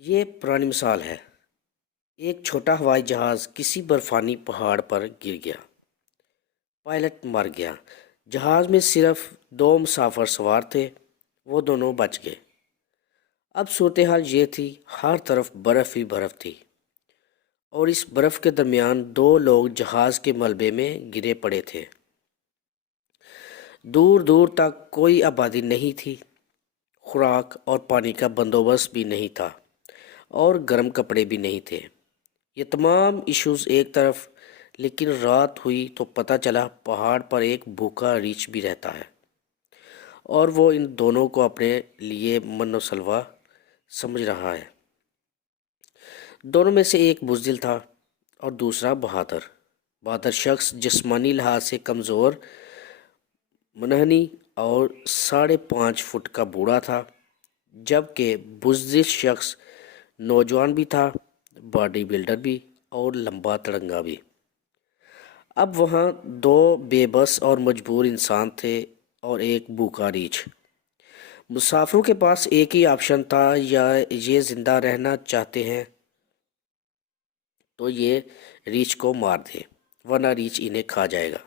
یہ پرانی مثال ہے۔ ایک چھوٹا ہوائی جہاز کسی برفانی پہاڑ پر گر گیا۔ پائلٹ مر گیا۔ جہاز میں صرف دو مسافر سوار تھے، وہ دونوں بچ گئے۔ اب صورتحال یہ تھی، ہر طرف برف ہی برف تھی، اور اس برف کے درمیان دو لوگ جہاز کے ملبے میں گرے پڑے تھے۔ دور دور تک کوئی آبادی نہیں تھی، خوراک اور پانی کا بندوبست بھی نہیں تھا، اور گرم کپڑے بھی نہیں تھے۔ یہ تمام ایشوز ایک طرف، لیکن رات ہوئی تو پتہ چلا پہاڑ پر ایک بھوکا ریچھ بھی رہتا ہے، اور وہ ان دونوں کو اپنے لیے من و سلوا سمجھ رہا ہے۔ دونوں میں سے ایک بزدل تھا اور دوسرا بہادر۔ بہادر شخص جسمانی لحاظ سے کمزور، منحنی اور 5.5 فٹ کا بوڑھا تھا، جبکہ بزدل شخص نوجوان بھی تھا، باڈی بلڈر بھی اور لمبا تڑنگا بھی۔ اب وہاں دو بے بس اور مجبور انسان تھے اور ایک بھوکا ریچھ۔ مسافروں کے پاس ایک ہی آپشن تھا، یا یہ زندہ رہنا چاہتے ہیں تو یہ ریچھ کو مار دیں، ورنہ ریچھ انہیں کھا جائے گا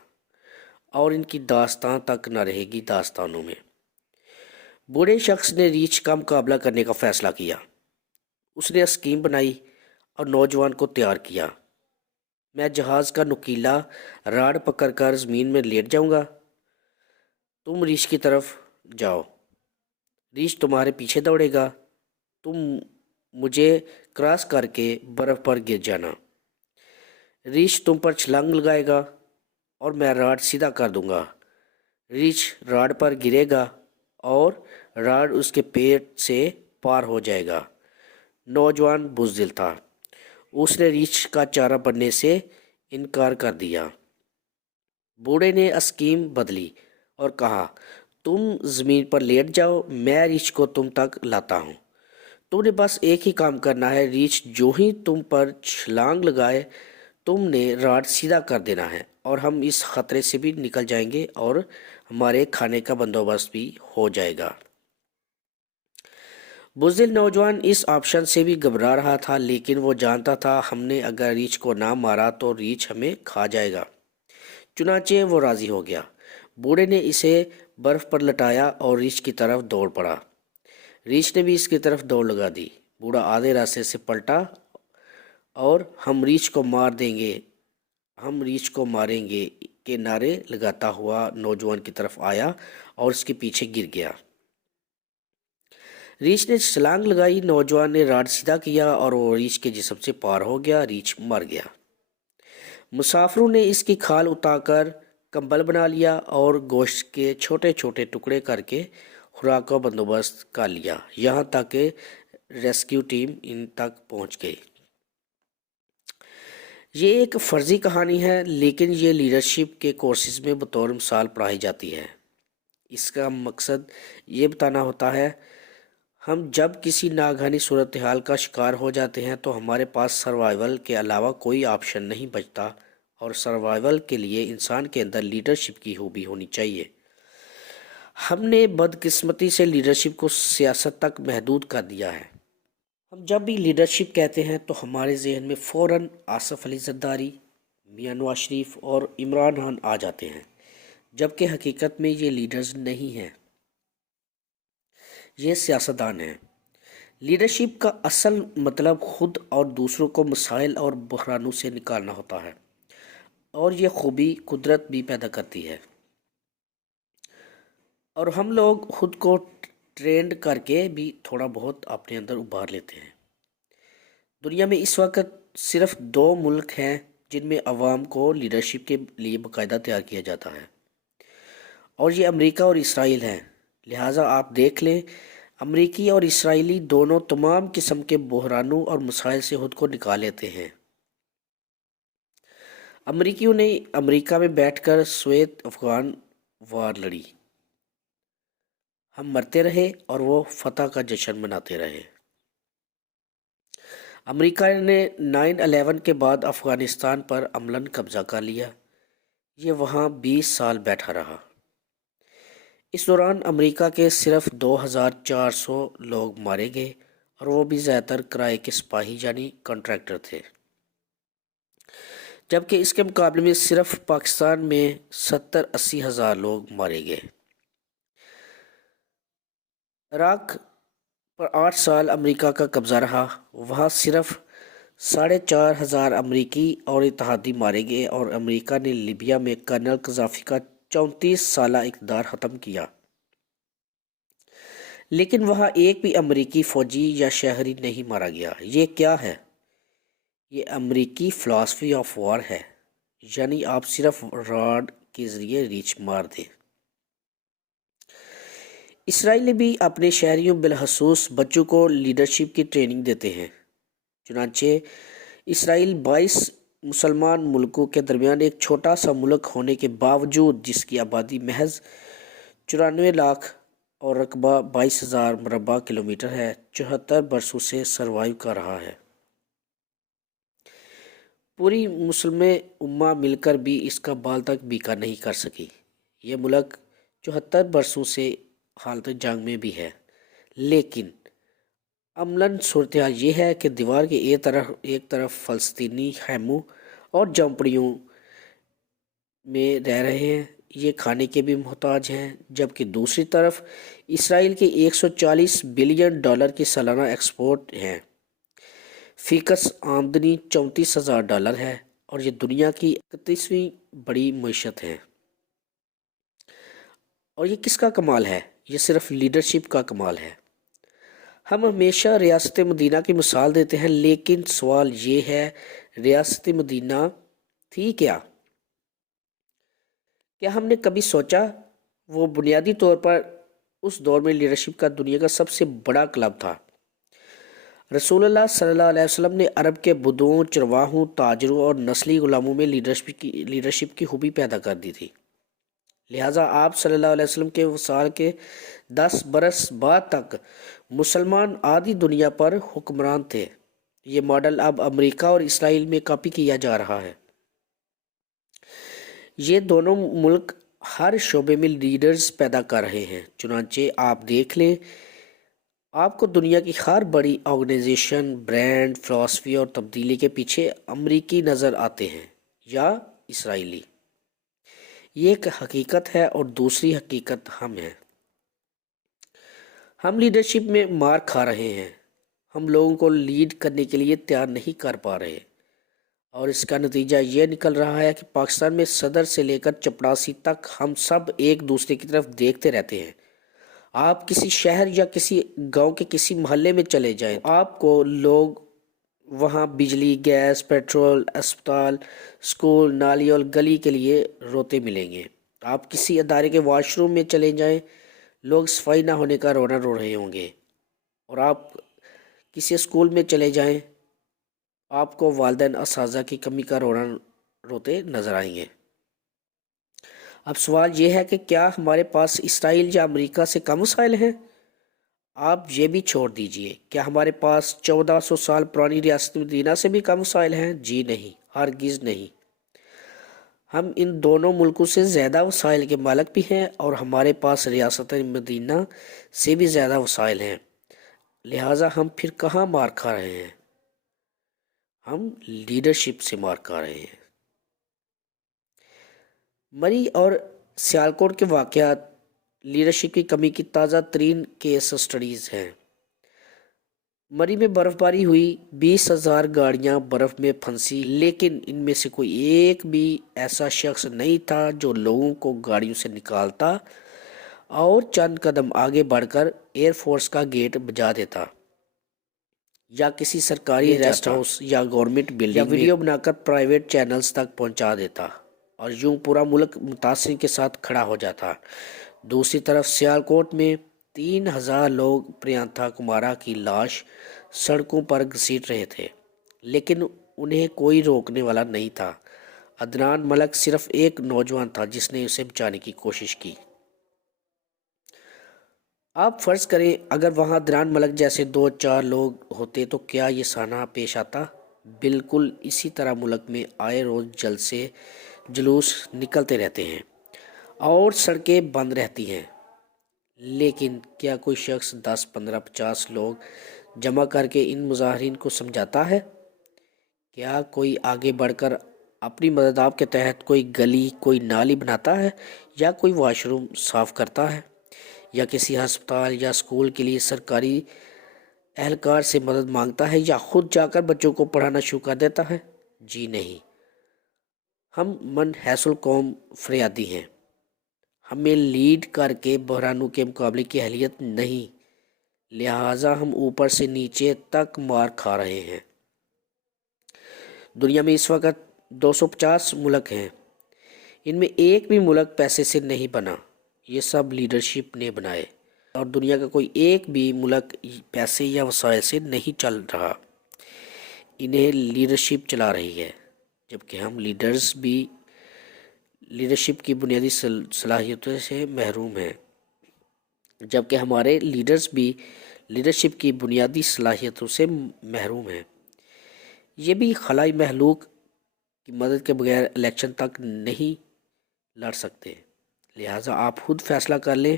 اور ان کی داستان تک نہ رہے گی داستانوں میں۔ بوڑھے شخص نے ریچھ کا مقابلہ کرنے کا فیصلہ کیا۔ اس نے اسکیم بنائی اور نوجوان کو تیار کیا۔ میں جہاز کا نکیلا راڈ پکڑ کر زمین میں لیٹ جاؤں گا، تم ریچھ کی طرف جاؤ، ریچھ تمہارے پیچھے دوڑے گا، تم مجھے کراس کر کے برف پر گر جانا، ریچھ تم پر چھلانگ لگائے گا اور میں راڈ سیدھا کر دوں گا، ریچھ راڈ پر گرے گا اور راڈ اس کے پیٹ سے پار ہو جائے گا۔ نوجوان بزدل تھا، اس نے ریچھ کا چارہ بننے سے انکار کر دیا۔ بوڑھے نے اسکیم بدلی اور کہا، تم زمین پر لیٹ جاؤ، میں ریچھ کو تم تک لاتا ہوں، تم نے بس ایک ہی کام کرنا ہے، ریچھ جو ہی تم پر چھلانگ لگائے تم نے راڈ سیدھا کر دینا ہے، اور ہم اس خطرے سے بھی نکل جائیں گے اور ہمارے کھانے کا بندوبست بھی ہو جائے گا۔ بزدل نوجوان اس آپشن سے بھی گھبرا رہا تھا، لیکن وہ جانتا تھا ہم نے اگر ریچھ کو نہ مارا تو ریچھ ہمیں کھا جائے گا۔ چنانچہ وہ راضی ہو گیا۔ بوڑھے نے اسے برف پر لٹایا اور ریچھ کی طرف دوڑ پڑا۔ ریچھ نے بھی اس کی طرف دوڑ لگا دی۔ بوڑھا آدھے راستے سے پلٹا اور ہم ریچھ کو مار دیں گے، ہم ریچھ کو ماریں گے کے نعرے لگاتا ہوا نوجوان کی طرف آیا اور اس کے پیچھے گر گیا۔ ریچھ نے چھلانگ لگائی، نوجوان نے راڈ سیدھا کیا اور وہ ریچھ کے جسم سے پار ہو گیا، ریچھ مر گیا۔ مسافروں نے اس کی کھال اتار کر کمبل بنا لیا اور گوشت کے چھوٹے چھوٹے ٹکڑے کر کے خوراک کا بندوبست کر لیا، یہاں تک کہ ریسکیو ٹیم ان تک پہنچ گئی۔ یہ ایک فرضی کہانی ہے، لیکن یہ لیڈرشپ کے کورسز میں بطور مثال پڑھائی جاتی ہے۔ اس کا مقصد یہ بتانا ہوتا ہے، ہم جب کسی ناگہانی صورتحال کا شکار ہو جاتے ہیں تو ہمارے پاس سروائیول کے علاوہ کوئی آپشن نہیں بچتا، اور سروائیول کے لیے انسان کے اندر لیڈرشپ کی خوبی ہونی چاہیے۔ ہم نے بدقسمتی سے لیڈرشپ کو سیاست تک محدود کر دیا ہے۔ ہم جب بھی لیڈرشپ کہتے ہیں تو ہمارے ذہن میں فوراً آصف علی زرداری، میاں نواز شریف اور عمران خان آ جاتے ہیں، جبکہ حقیقت میں یہ لیڈرز نہیں ہیں، یہ سیاستدان ہیں۔ لیڈرشپ کا اصل مطلب خود اور دوسروں کو مسائل اور بحرانوں سے نکالنا ہوتا ہے، اور یہ خوبی قدرت بھی پیدا کرتی ہے، اور ہم لوگ خود کو ٹرینڈ کر کے بھی تھوڑا بہت اپنے اندر ابھار لیتے ہیں۔ دنیا میں اس وقت صرف 2 ملک ہیں جن میں عوام کو لیڈرشپ کے لیے باقاعدہ تیار کیا جاتا ہے، اور یہ امریکہ اور اسرائیل ہیں۔ لہٰذا آپ دیکھ لیں، امریکی اور اسرائیلی دونوں تمام قسم کے بحرانوں اور مسائل سے خود کو نکال لیتے ہیں۔ امریکیوں نے امریکہ میں بیٹھ کر سوویت افغان وار لڑی، ہم مرتے رہے اور وہ فتح کا جشن مناتے رہے۔ امریکہ نے 9/11 کے بعد افغانستان پر عملاً قبضہ کر لیا، یہ وہاں 20 سال بیٹھا رہا۔ اس دوران امریکہ کے صرف 2400 لوگ مارے گئے اور وہ بھی زیادہ تر کرائے کے سپاہی یعنی کانٹریکٹر تھے، جبکہ اس کے مقابلے میں صرف پاکستان میں 70-80 ہزار لوگ مارے گئے۔ عراق پر 8 سال امریکا کا قبضہ رہا، وہاں صرف 4,500 امریکی اور اتحادی مارے گئے اور امریکا نے لیبیا میں کرنل قذافی کا 34 سالہ اقتدار ختم کیا، لیکن وہاں ایک بھی امریکی فوجی یا شہری نہیں مارا گیا۔ یہ کیا ہے؟ یہ امریکی فلاسفی آف وار ہے، یعنی آپ صرف راڈ کے ذریعے ریچھ مار دیں۔ اسرائیلی بھی اپنے شہریوں بالخصوص بچوں کو لیڈرشپ کی ٹریننگ دیتے ہیں۔ چنانچہ اسرائیل 22 مسلمان ملکوں کے درمیان ایک چھوٹا سا ملک ہونے کے باوجود، جس کی آبادی محض 94 لاکھ اور رقبہ 22,000 مربع کلومیٹر ہے، 74 برسوں سے سروائیو کر رہا ہے۔ پوری مسلم امہ مل کر بھی اس کا بال تک بیکا نہیں کر سکی۔ یہ ملک 74 برسوں سے حالت جنگ میں بھی ہے، لیکن عملاً صورتحال یہ ہے کہ دیوار کے ایک طرف فلسطینی خیموں اور جھونپڑیوں میں رہ رہے ہیں، یہ کھانے کے بھی محتاج ہیں، جبکہ دوسری طرف اسرائیل کے 140 بلین ڈالر کی سالانہ ایکسپورٹ ہیں۔ فی کس آمدنی 34,000 ڈالر ہے اور یہ دنیا کی 31ویں بڑی معیشت ہے۔ اور یہ کس کا کمال ہے؟ یہ صرف لیڈرشپ کا کمال ہے۔ ہم ہمیشہ ریاست مدینہ کی مثال دیتے ہیں، لیکن سوال یہ ہے، ریاست مدینہ تھی کیا؟ کیا ہم نے کبھی سوچا؟ وہ بنیادی طور پر اس دور میں لیڈرشپ کا دنیا کا سب سے بڑا کلب تھا۔ رسول اللہ صلی اللہ علیہ وسلم نے عرب کے بدوؤں، چرواہوں، تاجروں اور نسلی غلاموں میں لیڈرشپ کی خوبی پیدا کر دی تھی۔ لہٰذا آپ صلی اللہ علیہ وسلم کے وصال کے 10 برس بعد تک مسلمان آدھی دنیا پر حکمران تھے۔ یہ ماڈل اب امریکہ اور اسرائیل میں کاپی کیا جا رہا ہے۔ یہ دونوں ملک ہر شعبے میں لیڈرز پیدا کر رہے ہیں۔ چنانچہ آپ دیکھ لیں، آپ کو دنیا کی ہر بڑی آرگنائزیشن، برانڈ، فلسفی اور تبدیلی کے پیچھے امریکی نظر آتے ہیں یا اسرائیلی۔ یہ ایک حقیقت ہے، اور دوسری حقیقت ہم ہیں۔ ہم لیڈرشپ میں مار کھا رہے ہیں، ہم لوگوں کو لیڈ کرنے کے لیے تیار نہیں کر پا رہے، اور اس کا نتیجہ یہ نکل رہا ہے کہ پاکستان میں صدر سے لے کر چپڑاسی تک ہم سب ایک دوسرے کی طرف دیکھتے رہتے ہیں۔ آپ کسی شہر یا کسی گاؤں کے کسی محلے میں چلے جائیں، آپ کو لوگ وہاں بجلی، گیس، پیٹرول، اسپتال، اسکول، نالی اور گلی کے لیے روتے ملیں گے۔ آپ کسی ادارے کے واش روم میں چلے جائیں، لوگ صفائی نہ ہونے کا رونا رو رہے ہوں گے، اور آپ کسی اسکول میں چلے جائیں، آپ کو والدین اساتذہ کی کمی کا رونا روتے نظر آئیں گے۔ اب سوال یہ ہے کہ کیا ہمارے پاس اسرائیل یا امریکہ سے کم وسائل ہیں؟ آپ یہ بھی چھوڑ دیجئے، کیا ہمارے پاس 1400 سال پرانی ریاست مدینہ سے بھی کم وسائل ہیں؟ جی نہیں، ہرگز نہیں۔ ہم ان دونوں ملکوں سے زیادہ وسائل کے مالک بھی ہیں، اور ہمارے پاس ریاست مدینہ سے بھی زیادہ وسائل ہیں۔ لہٰذا ہم پھر کہاں مار کھا رہے ہیں؟ ہم لیڈرشپ سے مار کھا رہے ہیں۔ مری اور سیالکوٹ کے واقعات لیڈرشپ کی کمی کی تازہ ترین کیس سٹڈیز ہیں۔ مری میں برف باری ہوئی، 20,000 گاڑیاں برف میں پھنسی، لیکن ان میں سے کوئی ایک بھی ایسا شخص نہیں تھا جو لوگوں کو گاڑیوں سے نکالتا اور چند قدم آگے بڑھ کر ایئر فورس کا گیٹ بجا دیتا، یا کسی سرکاری ریسٹ ہاؤس یا گورنمنٹ بلڈنگ یا ویڈیو بنا کر پرائیویٹ چینلز تک پہنچا دیتا، اور یوں پورا ملک متاثرین کے ساتھ کھڑا ہو جاتا۔ دوسری طرف سیالکوٹ میں 3,000 لوگ پریانتھا کمارا کی لاش سڑکوں پر گھسیٹ رہے تھے، لیکن انہیں کوئی روکنے والا نہیں تھا۔ عدنان ملک صرف ایک نوجوان تھا جس نے اسے بچانے کی کوشش کی۔ آپ فرض کریں اگر وہاں عدنان ملک جیسے 2-4 لوگ ہوتے تو کیا یہ سانحہ پیش آتا؟ بالکل اسی طرح ملک میں آئے روز جلسے جلوس نکلتے رہتے ہیں اور سڑکیں بند رہتی ہیں، لیکن کیا کوئی شخص 10-15-50 لوگ جمع کر کے ان مظاہرین کو سمجھاتا ہے؟ کیا کوئی آگے بڑھ کر اپنی مدد آپ کے تحت کوئی گلی، کوئی نالی بناتا ہے، یا کوئی واش روم صاف کرتا ہے، یا کسی ہسپتال یا اسکول کے لیے سرکاری اہلکار سے مدد مانگتا ہے، یا خود جا کر بچوں کو پڑھانا شروع کر دیتا ہے؟ جی نہیں، ہم من حیث القوم فریادی ہیں۔ ہمیں لیڈ کر کے بحرانوں کے مقابلے کی اہلیت نہیں، لہٰذا ہم اوپر سے نیچے تک مار کھا رہے ہیں۔ دنیا میں اس وقت 250 ملک ہیں، ان میں ایک بھی ملک پیسے سے نہیں بنا، یہ سب لیڈرشپ نے بنائے، اور دنیا کا کوئی ایک بھی ملک پیسے یا وسائل سے نہیں چل رہا، انہیں لیڈرشپ چلا رہی ہے، جبکہ ہم لیڈرز بھی لیڈرشپ کی بنیادی صلاحیتوں سے محروم ہیں جبکہ ہمارے لیڈرز بھی لیڈرشپ کی بنیادی صلاحیتوں سے محروم ہیں۔ یہ بھی خلائی مخلوق کی مدد کے بغیر الیکشن تک نہیں لڑ سکتے، لہٰذا آپ خود فیصلہ کر لیں،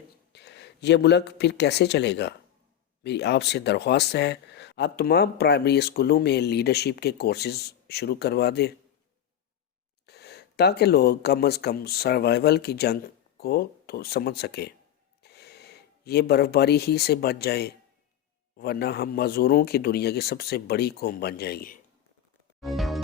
یہ ملک پھر کیسے چلے گا؟ میری آپ سے درخواست ہے، آپ تمام پرائمری اسکولوں میں لیڈرشپ کے کورسز شروع کروا دیں تاکہ لوگ کم از کم سروائیول کی جنگ کو تو سمجھ سکیں، یہ برف باری ہی سے بچ جائیں، ورنہ ہم معذوروں کی دنیا کی سب سے بڑی قوم بن جائیں گے۔